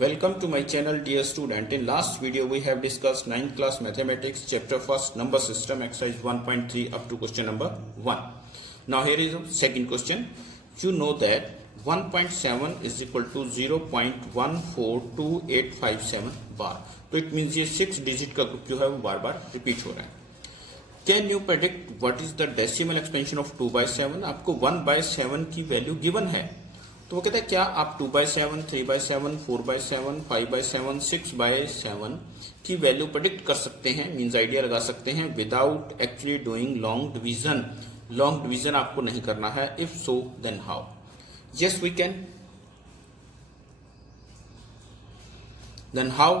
Welcome to my channel, dear student. In last video we have discussed 9th class mathematics chapter 1st number system exercise 1.3 up to question number 1. Now here is a second question. You know that 1.7 is equal to 0.142857 बार. तो it means ये 6 digit का group जो है वो बार बार repeat हो रहा है. Can you predict what is the decimal expansion of 2/7? आपको 1/7 की वैल्यू गिवन है. तो वो कहता है क्या आप 2/7, 3/7, 4/7, 5/7, 6/7 की वैल्यू प्रेडिक्ट कर सकते हैं, मींस आइडिया लगा सकते हैं without actually doing long division. Long division आपको नहीं करना है. If so then how? Yes we can. Then how?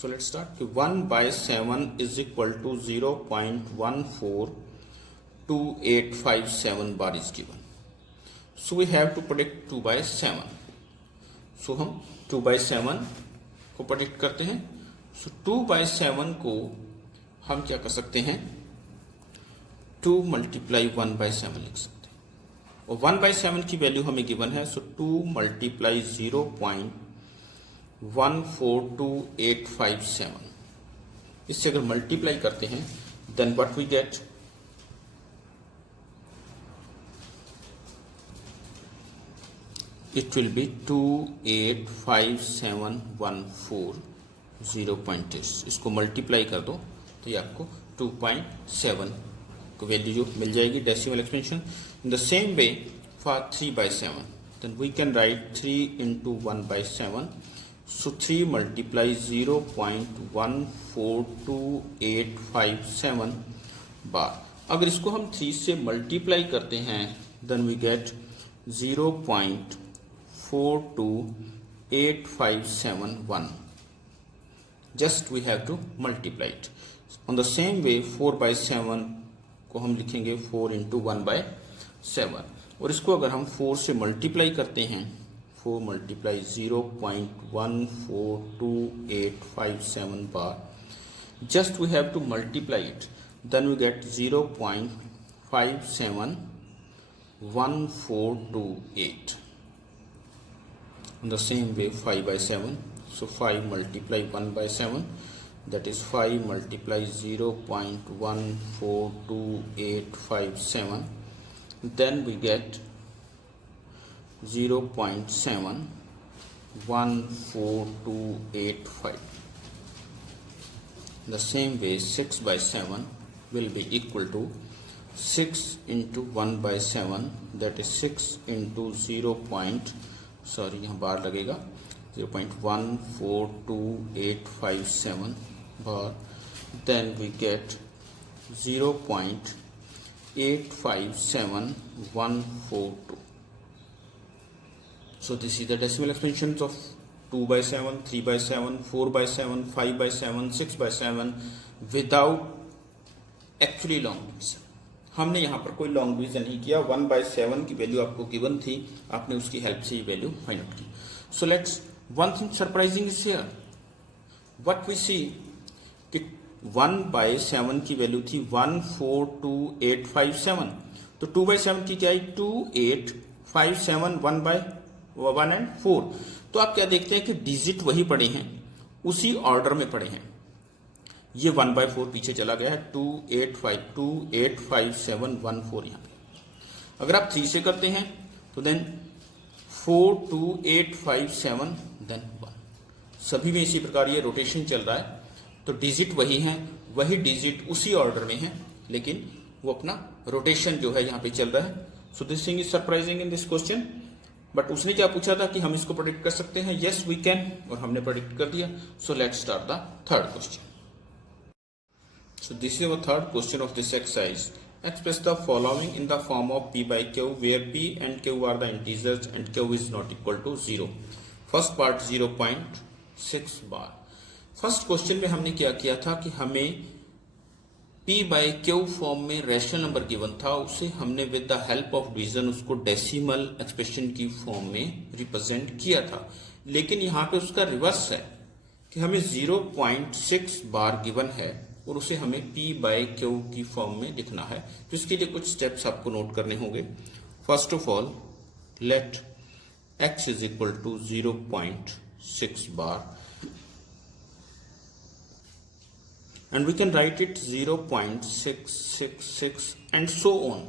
So let's start. 1/7 is equal to 0.142857 bar is given. So we have to predict 2/7. So हम 2/7 को predict करते हैं. So 2/7 को हम क्या कर सकते हैं, 2 multiply 1/7 लिख सकते हैं. और 1/7 की वैल्यू हमें गिवन है. So 2 multiply 0.142857. इससे अगर मल्टीप्लाई करते हैं then what we get, it will be 285714 0.6. इसको मल्टीप्लाई कर दो तो ये आपको 2.7 को वैल्यू जो मिल जाएगी decimal expansion. In the same way for 3/7 then we can write 3 into 1/7. So 3 multiply 0.14287 bar. अगर इसको हम 3 से मल्टीप्लाई करते हैं then we get 0.42857. Just we have to multiply it. On the same way 4/7 को हम लिखेंगे 4 into 1/7. और इसको अगर हम 4 से मल्टीप्लाई करते हैं, 4 multiply 0.14287 bar. Just we have to multiply it. Then we get 0.571428. In the same way 5/7. So 5 multiply 1/7, that is 5 multiply 0.14287. Then we get 0.71428. The same way 6/7 will be equal to 6 into 1/7, that is 6 into यहाँ बार लगेगा 0.14287 बार. Then we get 0.857142. So this is the decimal expansions of 2/7, 3/7, 4/7, 5/7, 6/7 without actually long division. हमने यहाँ पर कोई long division नहीं किया. 1/7 की वैल्यू आपको गिवन थी, आपने उसकी हेल्प से ये वैल्यू फाइंड आउट की. So let's one thing surprising is here. What we see कि 1/7 की वैल्यू थी 14287. तो 2/7 की क्या है 2857, 1/1 and 4. तो आप क्या देखते हैं कि डिजिट वही पड़े हैं, उसी ऑर्डर में पड़े हैं. ये 1/4 पीछे चला गया है, 285714 यहाँ पे. अगर आप 3 से करते हैं तो देन 42857 देन 1. सभी में इसी प्रकार ये रोटेशन चल रहा है. तो डिजिट वही हैं, वही डिजिट उसी ऑर्डर में है, लेकिन वो अपना रोटेशन जो है यहाँ पे चल रहा है. So this thing is surprising in this question. But उसने क्या पूछा था कि हम इसको प्रेडिक्ट कर सकते हैं. यस वी कैन, और हमने प्रेडिक्ट कर दिया. सो let's start the third question. So this is our third question of this exercise. Express the following in the form of P by Q, where P and Q are the integers and Q is not equal to 0. First part 0.6 bar. First question में हमने क्या किया था कि हमें P by Q form में rational number given था, उसे हमने with the help of division उसको डेसिमल एक्सप्रेशन की फॉर्म में रिप्रेजेंट किया था. लेकिन यहाँ पे उसका रिवर्स है कि हमें 0.6 बार गिवन है और उसे हमें P/Q की फॉर्म में लिखना है. तो इसके लिए कुछ स्टेप्स आपको नोट करने होंगे. First of all let x is equal to 0.6 6 bar, and we can write it 0.666 and so on.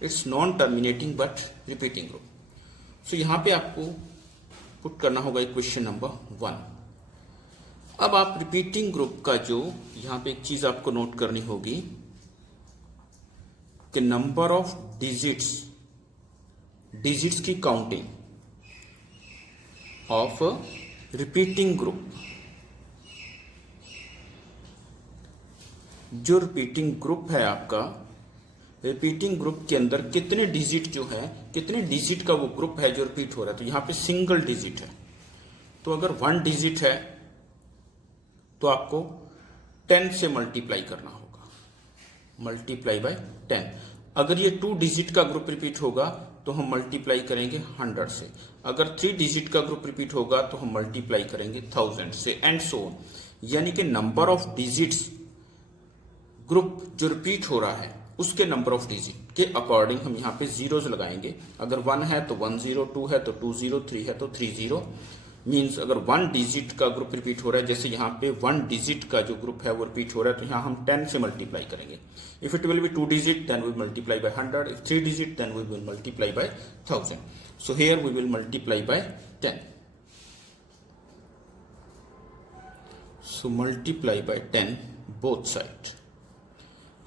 It's non-terminating but repeating group. So यहाँ पे आपको पुट करना होगा इक्वेशन नंबर 1. अब आप रिपीटिंग ग्रुप का जो यहाँ पे एक चीज आपको नोट करनी होगी कि नंबर ऑफ डिजिट्स की काउंटिंग ऑफ रिपीटिंग ग्रुप. जो रिपीटिंग ग्रुप है आपका, रिपीटिंग ग्रुप के अंदर कितने डिजिट जो है, कितने डिजिट का वो ग्रुप है जो रिपीट हो रहा है. तो यहां पे सिंगल डिजिट है, तो अगर 1 डिजिट है तो आपको 10 से मल्टीप्लाई करना होगा, मल्टीप्लाई बाय 10. अगर ये 2 डिजिट का ग्रुप रिपीट होगा तो हम मल्टीप्लाई करेंगे 100 से. अगर 3 डिजिट का ग्रुप रिपीट होगा तो हम मल्टीप्लाई करेंगे 1000 से, एंड सो ऑन. यानी कि नंबर ऑफ डिजिट्स ग्रुप जो रिपीट हो रहा है उसके नंबर ऑफ डिजिट के अकॉर्डिंग हम यहाँ पे जीरोज लगाएंगे. अगर 1 है तो 10, 2 है तो 20, 3 है तो 30. मीन्स अगर 1 डिजिट का ग्रुप रिपीट हो रहा है, जैसे यहाँ पे 1 डिजिट का जो ग्रुप है वो रिपीट हो रहा है, तो यहाँ हम 10 से मल्टीप्लाई करेंगे. If it will be 2 digit then we multiply by 100. If 3 digit then we will multiply by 1000. So here we will multiply by 10. So multiply by 10 both side.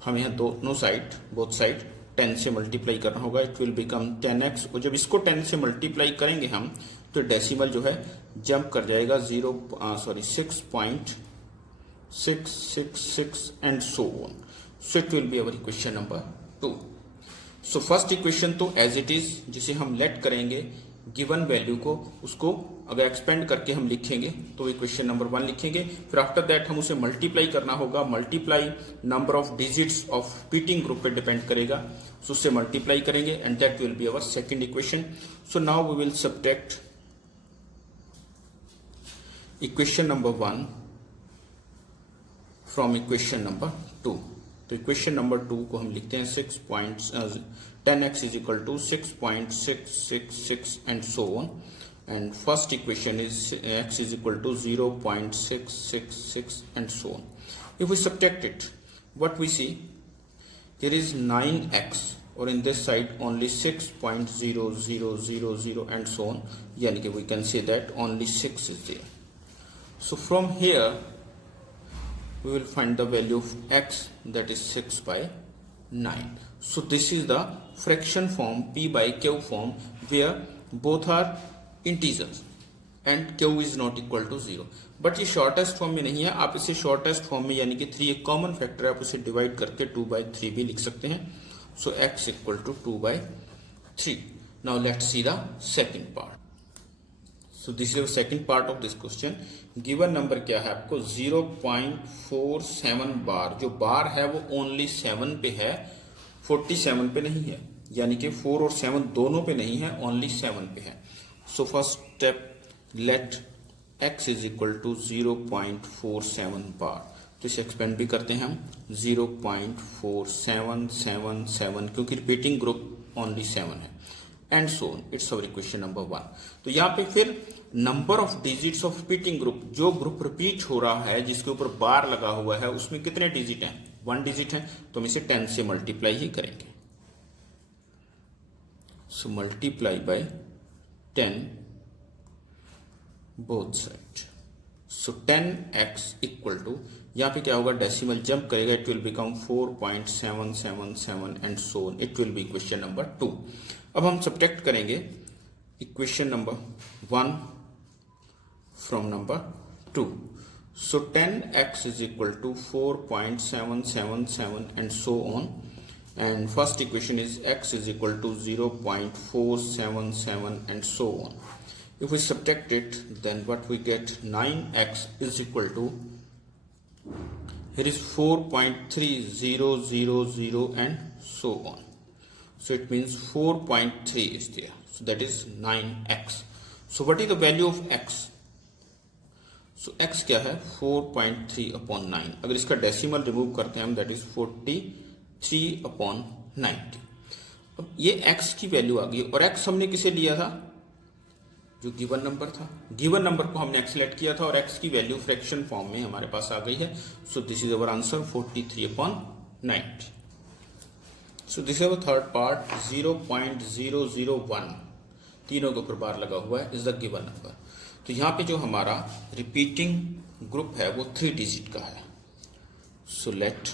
हम यहाँ दोनों साइड, बोथ साइड 10 से multiply करना होगा. It will become 10x. और जब इसको 10 से मल्टीप्लाई करेंगे हम तो डेसिमल जो है जंप कर जाएगा 6.666 and so on. So it will be our equation number 2. So first equation तो एज इट इज, जिसे हम लेट करेंगे गिवन वैल्यू को, उसको अगर एक्सपेंड करके हम लिखेंगे तो इक्वेशन नंबर 1 लिखेंगे. फिर आफ्टर दैट हम उसे मल्टीप्लाई करना होगा. Multiply number of digits of repeating group पे डिपेंड करेगा, सो उससे मल्टीप्लाई करेंगे and that will be our second equation. So now we will subtract equation number 1 from equation number 2. तो इक्वेशन नंबर 2 को हम लिखते हैं 10x is equal to 6.666 and so on. And first equation is x is equal to 0.666 and so on. If we subtract it, what we see? There is 9x, or in this side only 6.0000 and so on. Yani we can say that only 6 is there. So from here we will find the value of x, that is 6 by 9. So this is the fraction form, p by q form, where both are integers and q is not equal to 0. But ये shortest form में नहीं है. आप इसे shortest form में, यानी कि 3 एक कॉमन फैक्टर है, आप उसे डिवाइड करके 2/3 भी लिख सकते हैं. So x equal to 2/3. Now let's see the second part. So this is second part of this question. Given number क्या है आपको? 0.47 बार. जो बार है वो ओनली 7 पे है, 47 पे नहीं है. यानी कि 4 और 7 दोनों पे नहीं है, ओनली 7 पे है. So first step, let x is equal to 0.47 bar. तो इसे एक्सपेंड भी करते हैं हम 0.4777, क्योंकि रिपीटिंग ग्रुप ओनली 7 है, and so on. It's our equation number 1. तो यहाँ पे फिर number of digits of repeating group, जो ग्रुप रिपीट हो रहा है जिसके ऊपर बार लगा हुआ है, उसमें कितने डिजिट हैं? 1 डिजिट है, तो हम इसे 10 से मल्टीप्लाई ही करेंगे. So multiply by 10 both side. So 10x equal to, यहाँ पे क्या होगा? डेसिमल जंप करेगा, it will become 4.777 and so on. It will be equation number 2. अब हम सब्ट्रैक्ट करेंगे equation number 1 from number 2. So 10x is equal to 4.777 and so on. And first equation is x is equal to 0.477 and so on. If we subtract it, then what we get? 9x is equal to, here is 4.3000 and so on. So it means 4.3 is there. So that is 9x. So what is the value of x? So x क्या है? 4.3/9. अगर इसका decimal remove करते हैं हम, that is 43/90. अब ये x की वैल्यू आ गई, और x हमने किसे लिया था? जो गिवन नंबर था, गिवन नंबर को हमने एक्सलेक्ट किया था और x की वैल्यू फ्रैक्शन फॉर्म में हमारे पास आ गई है। सो this is our answer 43/90। So this is our third part 0.001, तीनों के ऊपर बार लगा हुआ है, इज द गिवन नंबर। तो यहाँ पे जो हमारा रिपीटिंग ग्रुप है वो 3 डिजिट का है। So let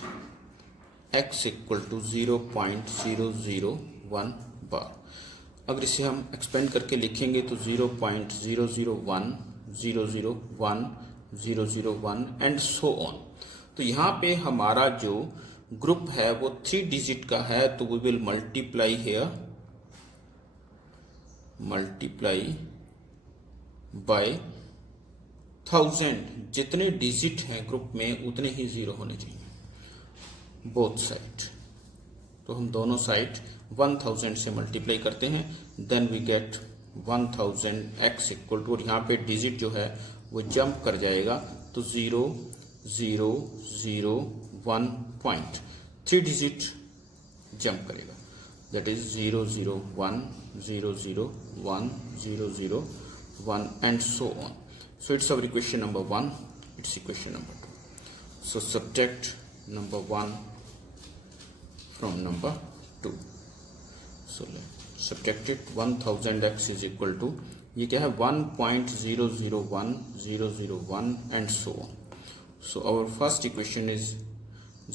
x equal to 0.001 bar. अगर इसे हम एक्सपेंड करके लिखेंगे तो 0.001, 001, 001 एंड सो ऑन। तो यहाँ पे हमारा जो ग्रुप है वो 3 डिजिट का है, तो we will multiply here, multiply by 1000। जितने डिजिट हैं ग्रुप में उतने ही जीरो होने चाहिए बोथ साइड। तो हम दोनों साइड 1000 से मल्टीप्लाई करते हैं, then we get 1000 x equal to, और यहाँ पे डिजिट जो है वो जंप कर जाएगा, तो 0 0 0 1 पॉइंट, 3 डिजिट जंप करेगा, that is 0 0 1 0 0 1 0 0 1 and so on. So it's our equation number 1, it's equation number 2. So subtract number 1 from number 2. So let's subtract it, 1000x is equal to, ये क्या है 1.001 001 and so on. So our first equation is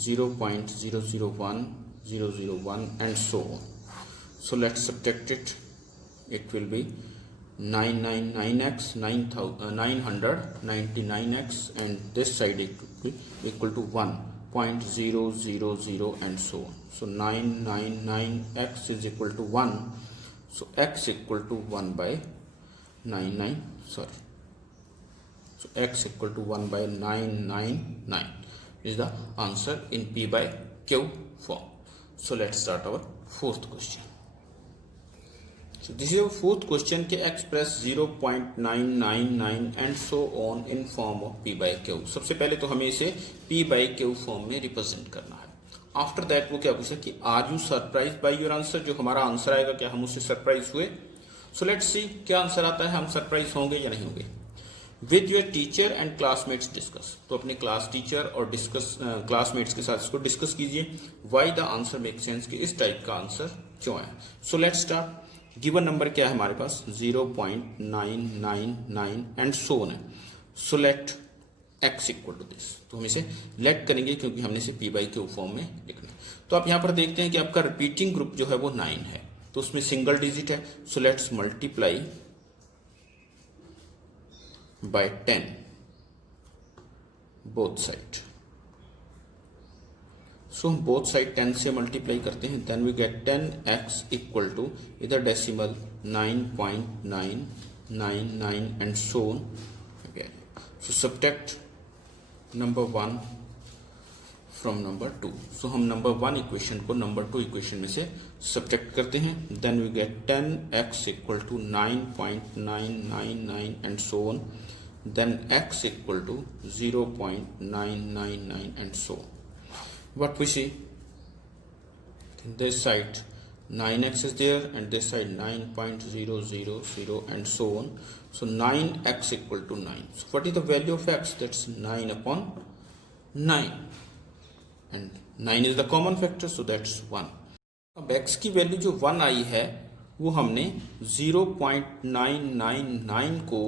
0.001 001 and so on. So let's subtract it, it will be 999x, 999x, and this side equal to 1.000 and so on. So 999x is equal to 1. So x equal to 1 by 99. Sorry. So x equal to 1 by 999 is the answer in P by Q form. So let's start our fourth question. So this is our fourth question के express 0.999 and so on in form of P by Q। सबसे पहले तो हमें इसे P by Q form में represent करना है। After that वो क्या पूछा कि are you surprise by your answer, जो हमारा आंसर आएगा क्या हम उससे सरप्राइज हुए। सो लेट्स सी क्या आंसर आता है, हम सरप्राइज होंगे या नहीं होंगे। With your teacher and classmates discuss, तो अपने क्लास टीचर और क्लासमेट्स के साथ इसको डिस्कस कीजिए। Why the answer make sense, कि इस टाइप का आंसर क्यों है। So let's start. Given number क्या है हमारे पास 0.999 एंड सो ऑन है। So let x equal to this, तो हम इसे लेट करेंगे क्योंकि हमने इसे p बाई क्यू फॉर्म में लिखना है। तो आप यहाँ पर देखते हैं कि आपका रिपीटिंग ग्रुप जो है वो 9 है, तो उसमें सिंगल डिजिट है। So let's multiply by 10 both side. So हम बोथ साइड 10 से मल्टीप्लाई करते हैं, then we get 10x equal to, इधर decimal 9.999 and so on again. So subtract number 1 from number 2। So हम नंबर 1 इक्वेशन को number 2 equation में से subtract करते हैं, then we get 10x equal to 9.999 and so on, then x equal to 0.999 and so on. What we see, this side 9x is there and this side 9.000 and so on. So 9x equal to 9. So what is the value of x? That's 9 upon 9 and 9 is the common factor, so that's 1. अब x की value जो 1 आई है वो हमने 0.999 को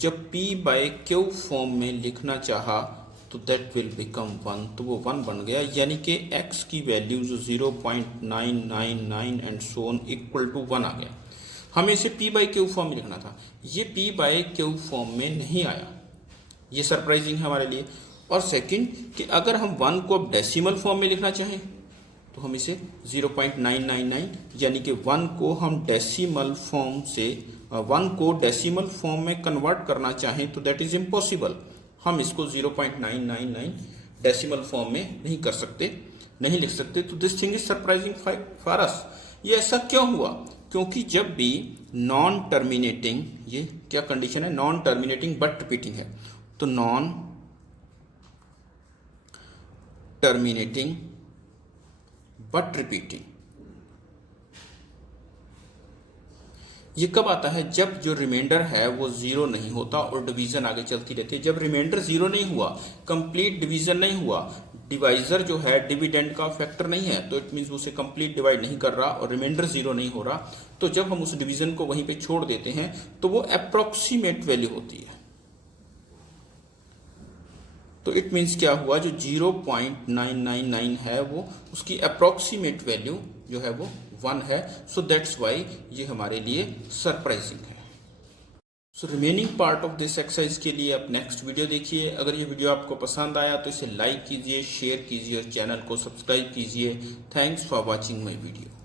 जब p bye q form में लिखना चाहा तो दैट विल बिकम 1, तो वो 1 बन गया, यानी कि x की वैल्यू जो 0.999 and so on equal to 1 आ गया। हमें इसे p बाई क्यू फॉर्म में लिखना था, ये p बाई क्यू फॉर्म में नहीं आया, ये सरप्राइजिंग है हमारे लिए। और सेकंड कि अगर हम 1 को अब डेसिमल फॉर्म में लिखना चाहें तो हम इसे 0.999 यानी कि 1 को हम डेसिमल फॉर्म से 1 को डेसिमल फॉर्म में कन्वर्ट करना चाहें तो दैट इज इम्पॉसिबल। हम इसको 0.999 डेसिमल फॉर्म में नहीं कर सकते, नहीं लिख सकते। तो this thing is surprising for us. ये ऐसा क्यों हुआ? क्योंकि जब भी नॉन टर्मिनेटिंग, ये क्या कंडीशन है, नॉन टर्मिनेटिंग बट रिपीटिंग है, तो नॉन टर्मिनेटिंग बट रिपीटिंग ये कब आता है? जब जो रिमाइंडर है वो जीरो नहीं होता और डिवीजन आगे चलती रहती है। जब रिमाइंडर जीरो नहीं हुआ, कंप्लीट डिवीजन नहीं हुआ, डिवाइजर जो है डिविडेंड का फैक्टर नहीं है, तो इट मीन्स उसे कंप्लीट डिवाइड नहीं कर रहा और रिमाइंडर जीरो नहीं हो रहा, तो जब हम उस डिवीजन को वहीं पे छोड़ देते हैं तो वो अप्रोक्सीमेट वैल्यू होती है। तो इट मीन्स क्या हुआ, जो 0.999 है वो उसकी अप्रोक्सीमेट वैल्यू जो है वो 1 है। सो दैट्स वाई ये हमारे लिए सरप्राइजिंग है। So remaining part of this exercise के लिए आप नेक्स्ट वीडियो देखिए। अगर ये वीडियो आपको पसंद आया तो इसे लाइक कीजिए, शेयर कीजिए और चैनल को सब्सक्राइब कीजिए। Thanks for watching my video.